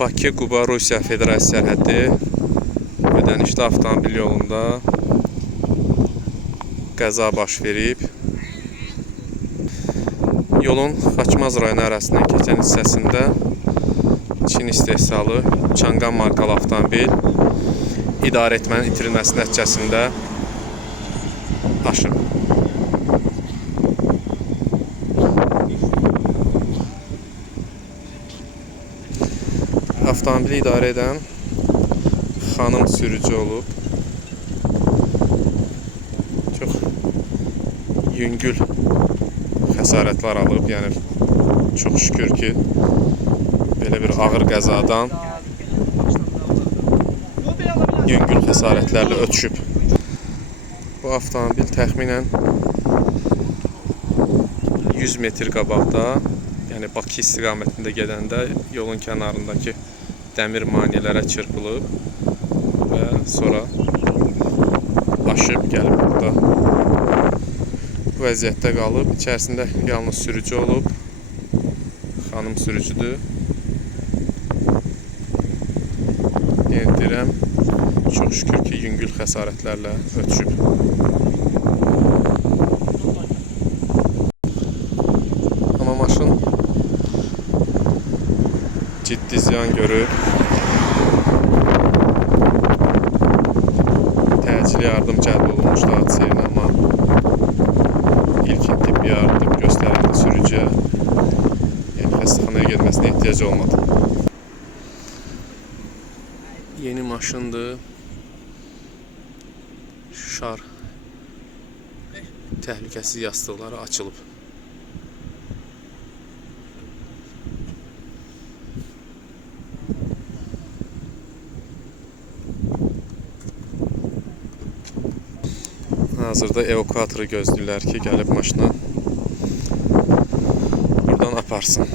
Bakı-Quba Rusiya Federasiya sərhəddi ödənişli avtomobil yolunda qəza baş verib. Yolun Xaçmaz rayonu ərazisindən keçən hissəsində Çin istehsalı Çangan markalı avtomobil idarəetmənin itirilməsi nəticəsində aşıb. Avtomobili idarə edən xanım sürücü olub. Çox yüngül xəsarətlər alıb. Yəni çox şükür ki, belə bir ağır qəzadan yüngül xəsarətlərlə ötüşüb. Bu avtomobil təxminən 100 metr qabaqda, yəni Bakı istiqamətində gedəndə yolun kənarındakı dəmir maneələrə çırpılıb və sonra aşıb gəlib burada. Bu vəziyyətdə qalıb. İçərisində yalnız sürücü olub. Xanım sürücüdür. Yəni deyirəm, çox şükür ki, yüngül xəsarətlərlə ötüşüb. Amma maşın ciddi ziyan görüb. Təcili yardım cəlb olunmuşdu hadisə yerinə, amma ilkin tibbi yardım göstərildi sürücüyə. Yəni xəstəxanaya getməsinə ehtiyac olmadı. Yeni maşındır. Şar təhlükəsiz yastıqları açılıb. Hazırda evakuyatoru gözləyirlər ki, gəlib maşını buradan aparsın.